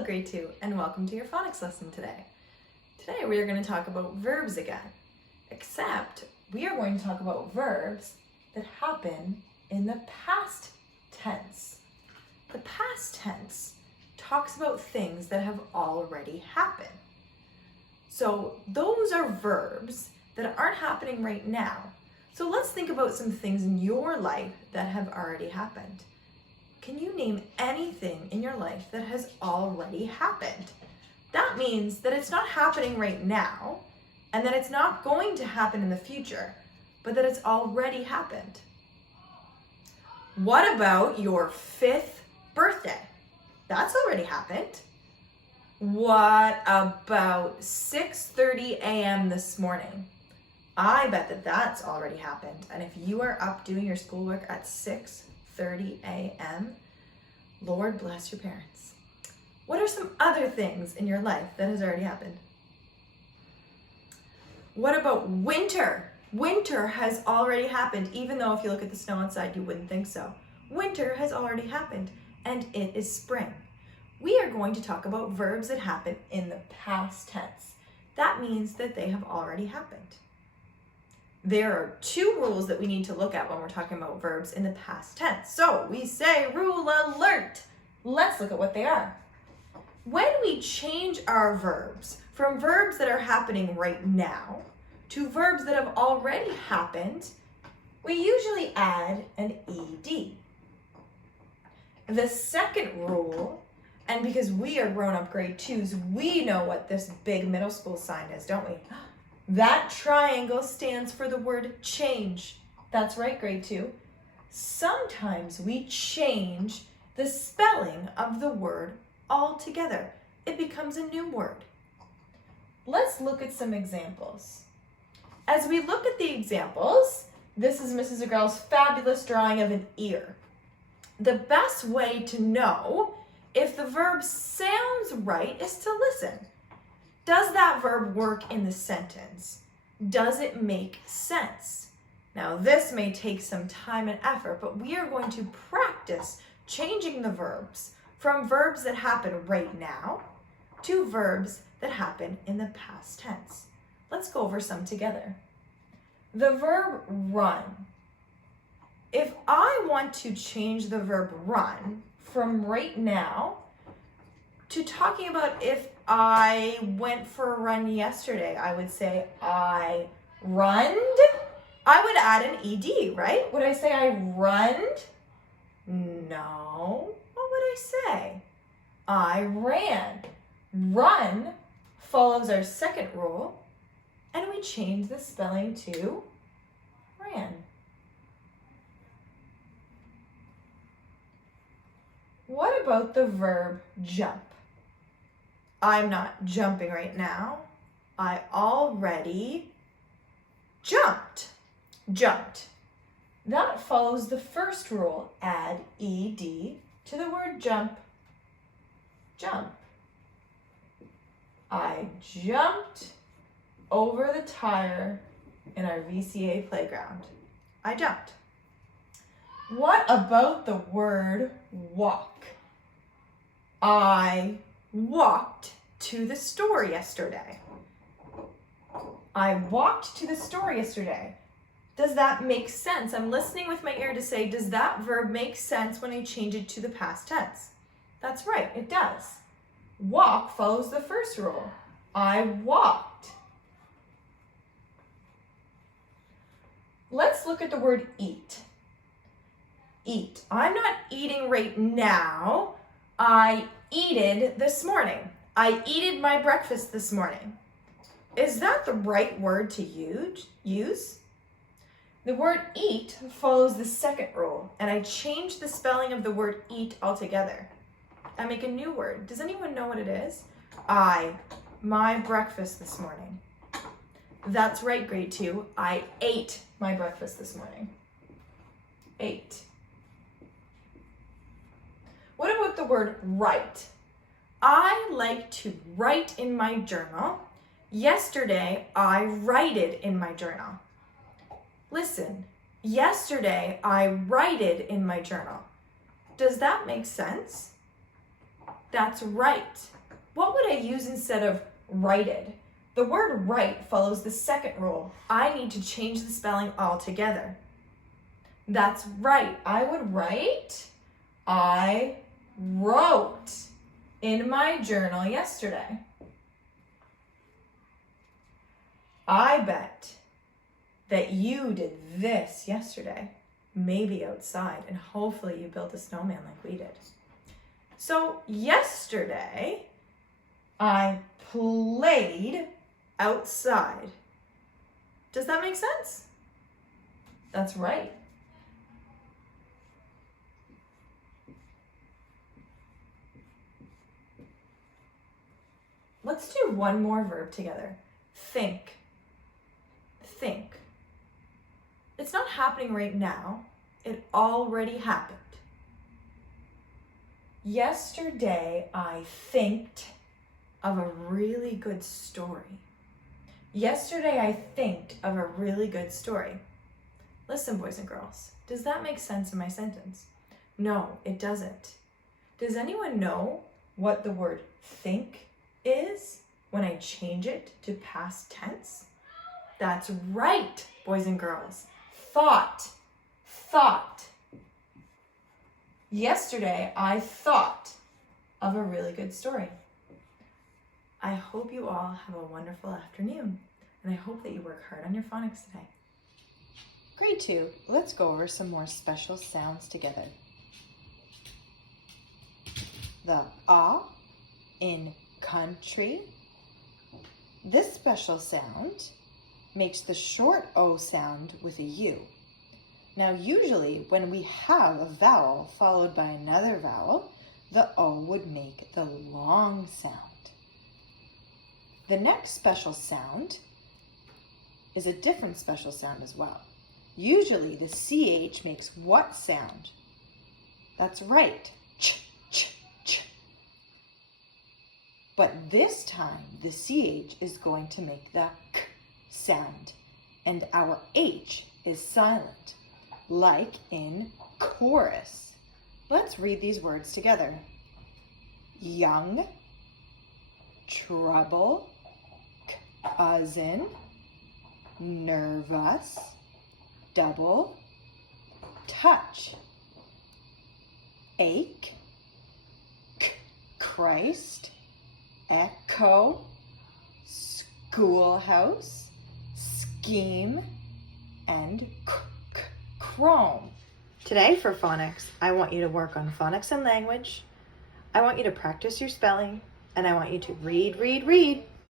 Hello grade 2 and welcome to your phonics lesson today. Today we are going to talk about verbs again, except we are going to talk about verbs that happen in the past tense. The past tense talks about things that have already happened. So those are verbs that aren't happening right now. So let's think about some things in your life that have already happened. Can you name anything in your life that has already happened? That means that it's not happening right now and that it's not going to happen in the future, but that it's already happened. What about your 5th birthday? That's already happened. What about 6:30 a.m. this morning? I bet that that's already happened. And if you are up doing your schoolwork at 6:30 a.m., Lord bless your parents. What are some other things in your life that has already happened? What about winter? Winter has already happened, even though if you look at the snow outside, you wouldn't think so. Winter has already happened, and it is spring. We are going to talk about verbs that happen in the past tense. That means that they have already happened. There are 2 rules that we need to look at when we're talking about verbs in the past tense. So we say rule alert. Let's look at what they are. When we change our verbs from verbs that are happening right now to verbs that have already happened, we usually add an ed. The second rule, and because we are grown-up grade 2s, we know what this big middle school sign is, don't we? That triangle stands for the word change. That's right, grade 2. Sometimes we change the spelling of the word altogether. It becomes a new word. Let's look at some examples. As we look at the examples, this is Mrs. Agrell's fabulous drawing of an ear. The best way to know if the verb sounds right is to listen. Does that verb work in the sentence? Does it make sense? Now, this may take some time and effort, but we are going to practice changing the verbs from verbs that happen right now to verbs that happen in the past tense. Let's go over some together. The verb run. If I want to change the verb run from right now to talking about if I went for a run yesterday, I would say I runned. I would add an ed, right? Would I say I runned? No. What would I say? I ran. Run follows our second rule, and we change the spelling to ran. What about the verb jump? I'm not jumping right now. I already jumped. Jumped. That follows the first rule. Add ed to the word jump. Jump. I jumped over the tire in our VCA playground. I jumped. What about the word walk? I walked to the store yesterday. I walked to the store yesterday. Does that make sense? I'm listening with my ear to say, does that verb make sense when I change it to the past tense? That's right, it does. Walk follows the first rule. I walked. Let's look at the word eat. Eat. I'm not eating right now. I eated this morning. I eated my breakfast this morning. Is that the right word to use? The word eat follows the second rule, and I change the spelling of the word eat altogether. I make a new word. Does anyone know what it is? My breakfast this morning. That's right, grade 2. I ate my breakfast this morning. Ate. What about the word write? I like to write in my journal. Yesterday, I writed in my journal. Listen, yesterday, I writed in my journal. Does that make sense? That's right. What would I use instead of righted? The word right follows the second rule. I need to change the spelling altogether. That's right. I would write, I wrote in my journal yesterday. I bet that you did this yesterday, maybe outside, and hopefully you built a snowman like we did. So yesterday, I played outside. Does that make sense? That's right. Let's do one more verb together. Think. Think. It's not happening right now. It already happened. Yesterday, I thinked of a really good story. Yesterday, I thinked of a really good story. Listen, boys and girls, does that make sense in my sentence? No, it doesn't. Does anyone know what the word think is when I change it to past tense? That's right, boys and girls. Thought. Thought. Yesterday, I thought of a really good story. I hope you all have a wonderful afternoon, and I hope that you work hard on your phonics today. Grade 2, let's go over some more special sounds together. The ah in country. This special sound makes the short O sound with a U. Now usually when we have a vowel followed by another vowel, the O would make the long sound. The next special sound is a different special sound as well. Usually the CH makes what sound? That's right, ch, ch, ch. But this time the CH is going to make the k sound, and our H is silent, like in chorus. Let's read these words together. Young, trouble, cousin, nervous, double, touch, ache, Christ, echo, schoolhouse, scheme, and chrome. Today for phonics, I want you to work on phonics and language. I want you to practice your spelling, and I want you to read, read, read.